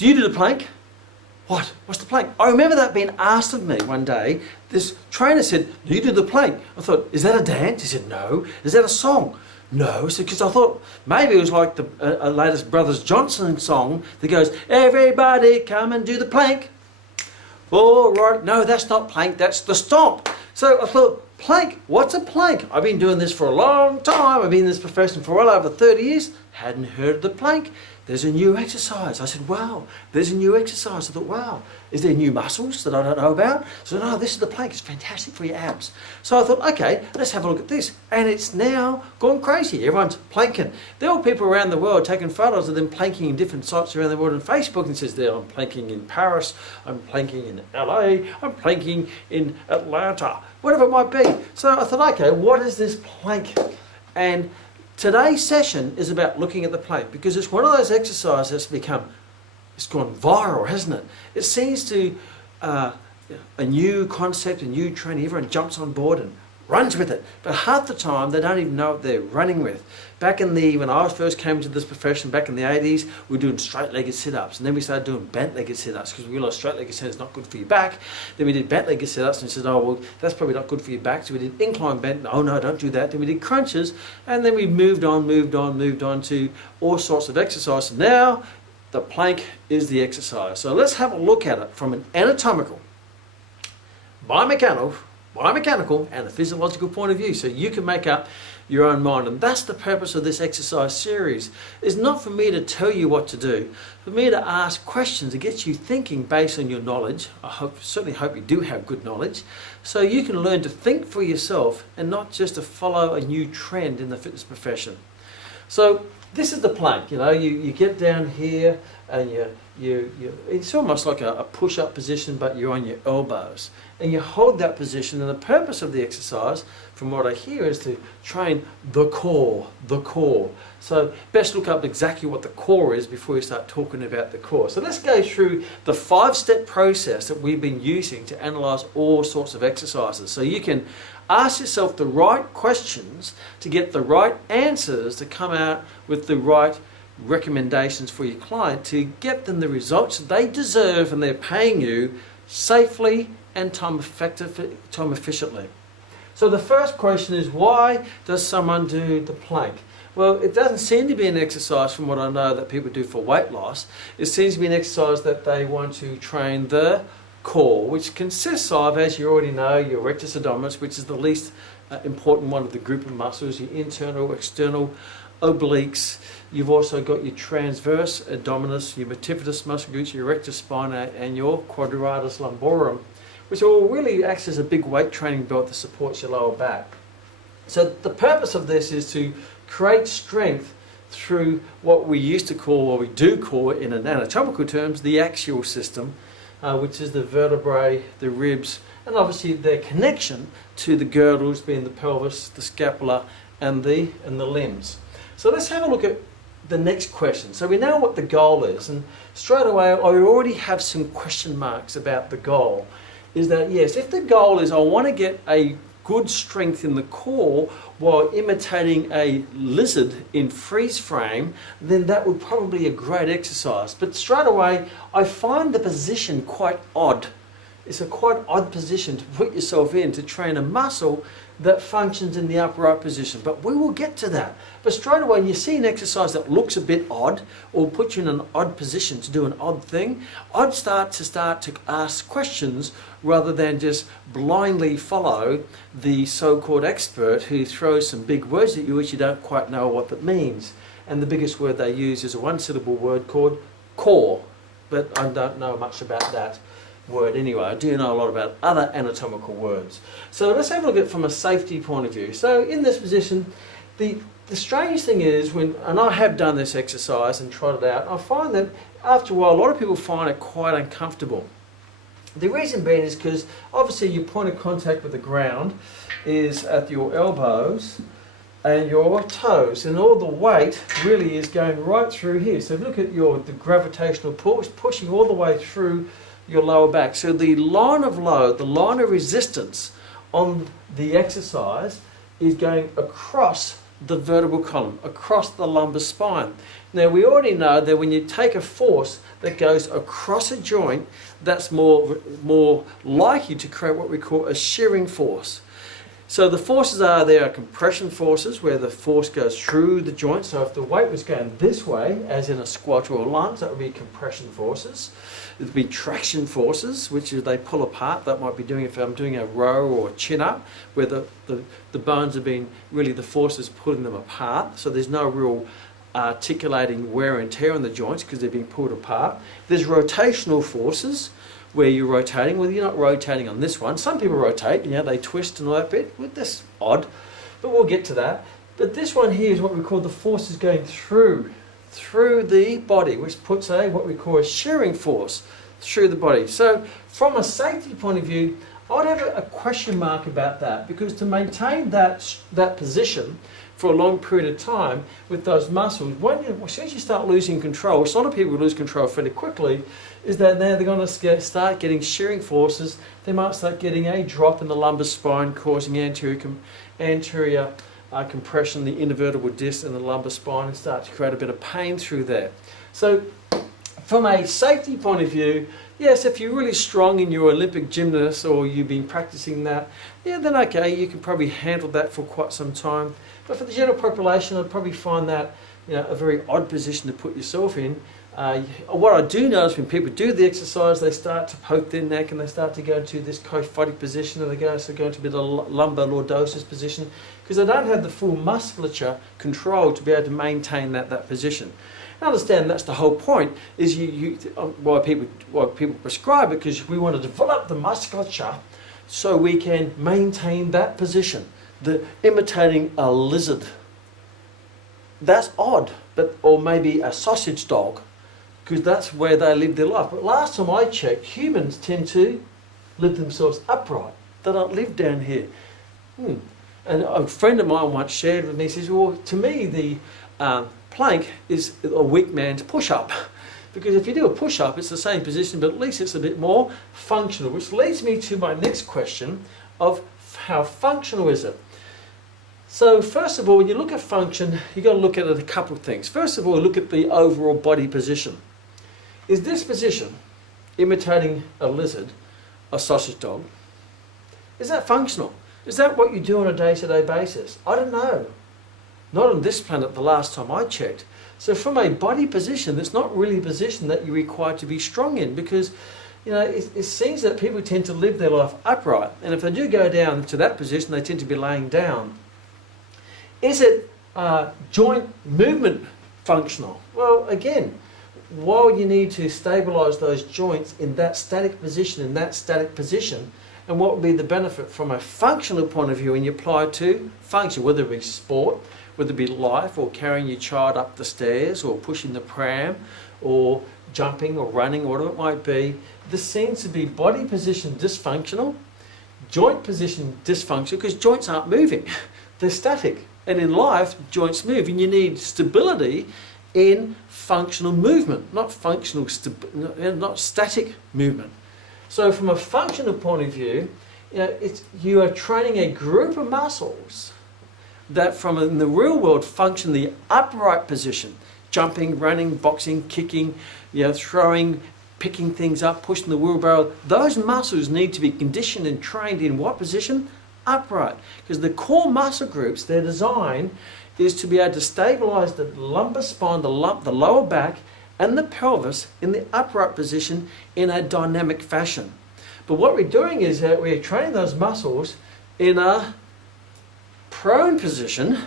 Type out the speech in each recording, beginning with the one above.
do you do the plank? What? What's the plank? I remember that being asked of me one day. This trainer said, do you do the plank? I thought, is that a dance? He said, no. Is that a song? No. So, because I thought maybe it was like the latest Brothers Johnson song that goes, everybody come and do the plank. All right. No, that's not plank. That's the stomp. So I thought, plank? What's a plank? I've been doing this for a long time. I've been in this profession for well over 30 years. Hadn't heard of the plank. There's a new exercise. I said, wow, there's a new exercise. I thought, wow, is there new muscles that I don't know about? So no, this is the plank. It's fantastic for your abs. So I thought, okay, let's have a look at this. And it's now gone crazy. Everyone's planking. There are people around the world taking photos of them planking in different sites around the world on Facebook and says, there, I'm planking in Paris, I'm planking in LA, I'm planking in Atlanta, whatever it might be. So I thought, okay, what is this plank? And today's session is about looking at the plank because it's one of those exercises that's become, it's gone viral, hasn't it? It seems to, a new concept, a new trend, everyone jumps on board and runs with it. But half the time they don't even know what they're running with. Back in when I first came into this profession, back in the 80s, we were doing straight-legged sit-ups. And then we started doing bent-legged sit-ups because we realised straight-legged sit-ups is not good for your back. Then we did bent-legged sit-ups and we said, oh, well, that's probably not good for your back. So we did incline bent. Oh, no, don't do that. Then we did crunches. And then we moved on to all sorts of exercises. Now, the plank is the exercise. So let's have a look at it from an anatomical, biomechanical and a physiological point of view, so you can make up your own mind. And that's the purpose of this exercise series. It's not for me to tell you what to do, for me to ask questions to get you thinking based on your knowledge. I certainly hope you do have good knowledge, so you can learn to think for yourself and not just to follow a new trend in the fitness profession. So this is the plank. You get down here and it's almost like a push-up position, but you're on your elbows. And you hold that position, and the purpose of the exercise, from what I hear, is to train the core. So best look up exactly what the core is before you start talking about the core. So let's go through the 5-step process that we've been using to analyse all sorts of exercises. So you can ask yourself the right questions to get the right answers to come out with the right recommendations for your client to get them the results that they deserve and they're paying you safely and time efficiently. So the first question is, why does someone do the plank? Well, it doesn't seem to be an exercise, from what I know, that people do for weight loss. It seems to be an exercise that they want to train the core, which consists of, as you already know, your rectus abdominis, which is the least important one of the group of muscles, your internal, external obliques. You've also got your transverse abdominis, your multifidus muscle groups, your rectus spinae, and your quadratus lumborum, which all really acts as a big weight training belt that supports your lower back. So the purpose of this is to create strength through what we used to call, or we do call in an anatomical terms, the axial system, which is the vertebrae, the ribs, and obviously their connection to the girdles, being the pelvis, the scapula, and the limbs. So let's have a look at the next question. So we know what the goal is, and straight away I already have some question marks about the goal. Is that, yes, if the goal is I want to get a good strength in the core while imitating a lizard in freeze frame, then that would probably be a great exercise. But straight away, I find the position quite odd. It's a quite odd position to put yourself in to train a muscle that functions in the upright position. But we will get to that. But straight away, when you see an exercise that looks a bit odd or puts you in an odd position to do an odd thing, I'd start to ask questions rather than just blindly follow the so-called expert who throws some big words at you which you don't quite know what that means. And the biggest word they use is a one-syllable word called core. But I don't know much about that word anyway. I do know a lot about other anatomical words. So let's have a look at it from a safety point of view. So in this position, the strange thing is, and I have done this exercise and tried it out, I find that after a while a lot of people find it quite uncomfortable. The reason being is because obviously your point of contact with the ground is at your elbows and your toes, and all the weight really is going right through here. So if you look at the gravitational pull, it's pushing all the way through your lower back. So the line of load, the line of resistance on the exercise is going across the vertebral column, across the lumbar spine. Now we already know that when you take a force that goes across a joint, that's more likely to create what we call a shearing force. So the forces there are compression forces, where the force goes through the joint. So if the weight was going this way, as in a squat or a lunge, that would be compression forces. It would be traction forces, which is they pull apart. That might be doing if I'm doing a row or a chin up, where the bones have been, really the force is pulling them apart. So there's no real articulating wear and tear on the joints because they're being pulled apart. There's rotational forces, where you're rotating. Well, you're not rotating on this one. Some people rotate, they twist and all that bit. Well, that's odd, but we'll get to that. But this one here is what we call the forces going through the body, which puts what we call a shearing force through the body. So from a safety point of view, I'd have a question mark about that, because to maintain that position for a long period of time with those muscles, as soon as you start losing control, which a lot of people lose control fairly quickly, is that now they're going to start getting shearing forces. They might start getting a drop in the lumbar spine, causing anterior compression, the intervertebral disc and the lumbar spine, and start to create a bit of pain through there. So from a safety point of view, yes, if you're really strong and you're an Olympic gymnast or you've been practicing that, then okay, you can probably handle that for quite some time. But for the general population, I'd probably find that a very odd position to put yourself in. What I do notice when people do the exercise, they start to poke their neck and they start to go into this kyphotic position, and they go into a bit of lumbar lordosis position, because they don't have the full musculature control to be able to maintain that position. I understand that's the whole point, is why people prescribe it, because we want to develop the musculature so we can maintain that position, imitating a lizard. That's odd, or maybe a sausage dog, because that's where they live their life. But last time I checked, humans tend to live themselves upright. They don't live down here. And a friend of mine once shared with me, he says, well, to me the plank is a weak man's push-up. Because if you do a push-up, it's the same position, but at least it's a bit more functional, which leads me to my next question of how functional is it? So first of all, when you look at function, you've got to look at it a couple of things. First of all, look at the overall body position. Is this position, imitating a lizard, a sausage dog, is that functional? Is that what you do on a day-to-day basis? I don't know. Not on this planet the last time I checked. So from a body position, it's not really a position that you're required to be strong in, because it seems that people tend to live their life upright. And if they do go down to that position, they tend to be laying down. Is it joint movement functional? Well, again, while you need to stabilise those joints in that static position, and what would be the benefit from a functional point of view when you apply it to function, whether it be sport, whether it be life, or carrying your child up the stairs, or pushing the pram, or jumping or running, or whatever it might be. This seems to be body position dysfunctional, joint position dysfunctional, because joints aren't moving, they're static. And in life, joints move, and you need stability in functional movement, not static movement. So from a functional point of view, you are training a group of muscles that in the real world function the upright position, jumping, running, boxing, kicking, throwing, picking things up, pushing the wheelbarrow. Those muscles need to be conditioned and trained in what position? Upright. Because the core muscle groups, their design is to be able to stabilize the lumbar spine, the lower back, and the pelvis in the upright position in a dynamic fashion. But what we're doing is that we're training those muscles in a prone position,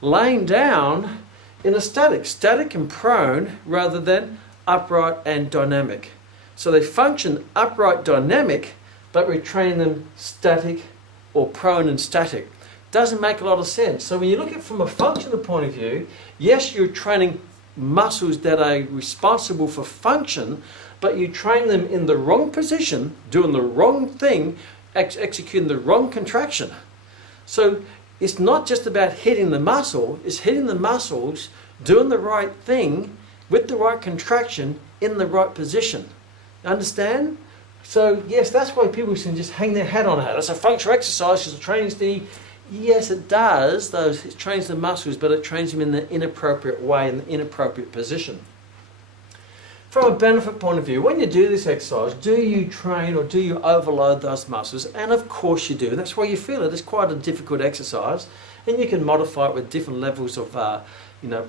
laying down in a static and prone, rather than upright and dynamic. So they function upright, dynamic, but we're training them static or prone and static. Doesn't make a lot of sense. So when you look at it from a functional point of view, yes, you're training muscles that are responsible for function, but you train them in the wrong position, doing the wrong thing, executing the wrong contraction. So it's not just about hitting the muscle, it's hitting the muscles, doing the right thing with the right contraction in the right position. Understand? So yes, that's why people can just hang their hat on it. It's a functional exercise because it trains the Yes, it does. It trains the muscles, but it trains them in the inappropriate way, in the inappropriate position. From a benefit point of view, when you do this exercise, do you train or do you overload those muscles? And of course you do. That's why you feel it. It's quite a difficult exercise, and you can modify it with different levels of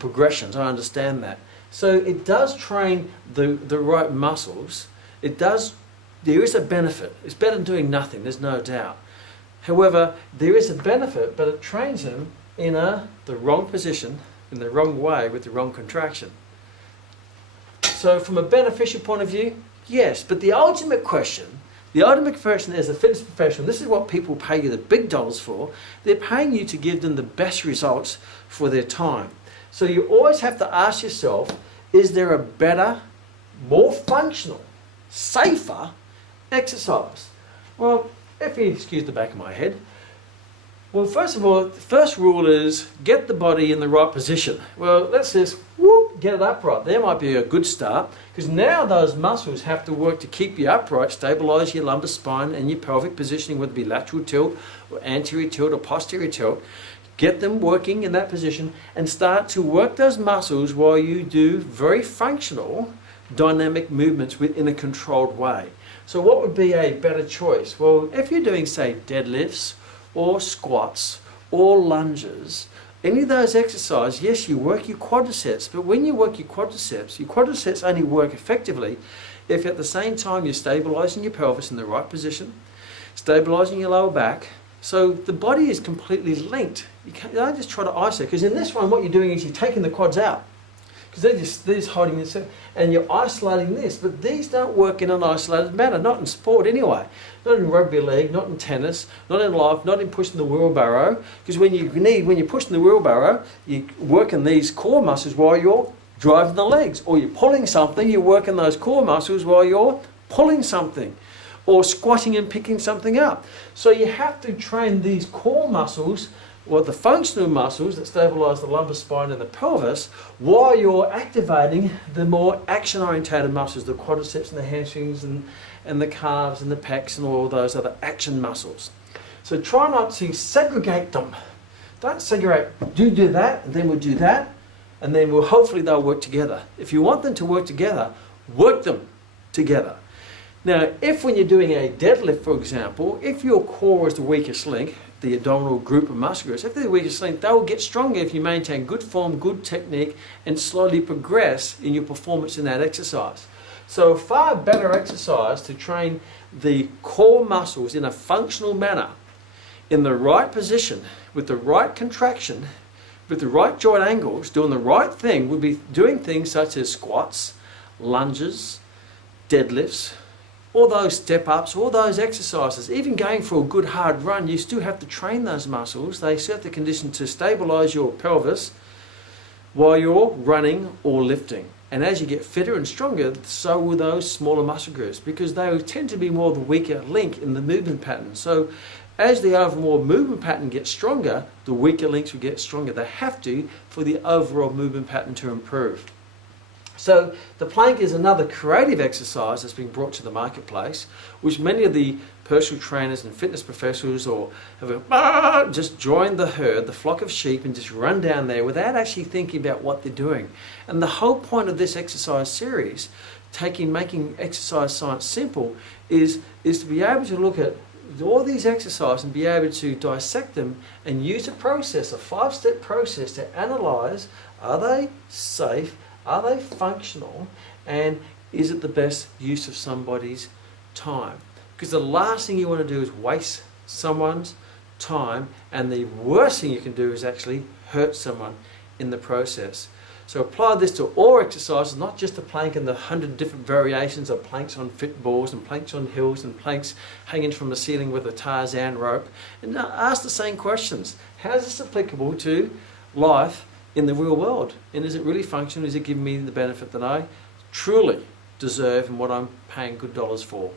progressions. I understand that. So it does train the right muscles. There is a benefit. It's better than doing nothing, there's no doubt. However, there is a benefit, but it trains them in the wrong position, in the wrong way, with the wrong contraction. So from a beneficial point of view, yes. But the ultimate question as a fitness professional, this is what people pay you the big dollars for. They're paying you to give them the best results for their time. So you always have to ask yourself, is there a better, more functional, safer exercise? Well, if you excuse the back of my head, well, first of all, the first rule is get the body in the right position. Well, let's just get it upright. There might be a good start, because now those muscles have to work to keep you upright, stabilize your lumbar spine and your pelvic positioning, whether it be lateral tilt or anterior tilt or posterior tilt. Get them working in that position and start to work those muscles while you do very functional dynamic movements in a controlled way. So what would be a better choice? Well, if you're doing, say, deadlifts or squats or lunges, any of those exercises, yes, you work your quadriceps, but when you work your quadriceps only work effectively if at the same time you're stabilizing your pelvis in the right position, stabilizing your lower back. So the body is completely linked. You don't just try to isolate, because in this one what you're doing is you're taking the quads out, because they're just holding this, and you're isolating this. But these don't work in an isolated manner, not in sport anyway, not in rugby league, not in tennis, not in life, not in pushing the wheelbarrow. Because when you're pushing the wheelbarrow, you're working these core muscles while you're driving the legs, or you're pulling something, you're working those core muscles while you're pulling something, or squatting and picking something up. So you have to train these core muscles, or the functional muscles that stabilize the lumbar spine and the pelvis, while you're activating the more action-orientated muscles, the quadriceps and the hamstrings and the calves and the pecs and all those other action muscles. So try not to segregate them. Don't segregate, do that, and then we'll do that, and then hopefully they'll work together. If you want them to work together, work them together. Now, if when you're doing a deadlift, for example, if your core is the weakest link, the abdominal group of muscle groups, if they're the weakest link, they will get stronger if you maintain good form, good technique, and slowly progress in your performance in that exercise. So a far better exercise to train the core muscles in a functional manner, in the right position, with the right contraction, with the right joint angles, doing the right thing, would be doing things such as squats, lunges, deadlifts, all those step-ups, all those exercises. Even going for a good hard run, you still have to train those muscles. They set the condition to stabilize your pelvis while you're running or lifting. And as you get fitter and stronger, so will those smaller muscle groups, because they tend to be more the weaker link in the movement pattern. So as the overall movement pattern gets stronger, the weaker links will get stronger. They have to, for the overall movement pattern to improve. So the plank is another creative exercise that's been brought to the marketplace, which many of the personal trainers and fitness professionals have just joined the herd, the flock of sheep, and just run down there without actually thinking about what they're doing. And the whole point of this exercise series, making exercise science simple, is to be able to look at all these exercises and be able to dissect them and use a process, a 5-step process, to analyze, are they safe, are they functional, and is it the best use of somebody's time? Because the last thing you want to do is waste someone's time, and the worst thing you can do is actually hurt someone in the process. So apply this to all exercises, not just the plank and the 100 different variations of planks on fit balls and planks on hills and planks hanging from the ceiling with a Tarzan rope. And ask the same questions. How is this applicable to life in the real world? And is it really functional? Is it giving me the benefit that I truly deserve and what I'm paying good dollars for?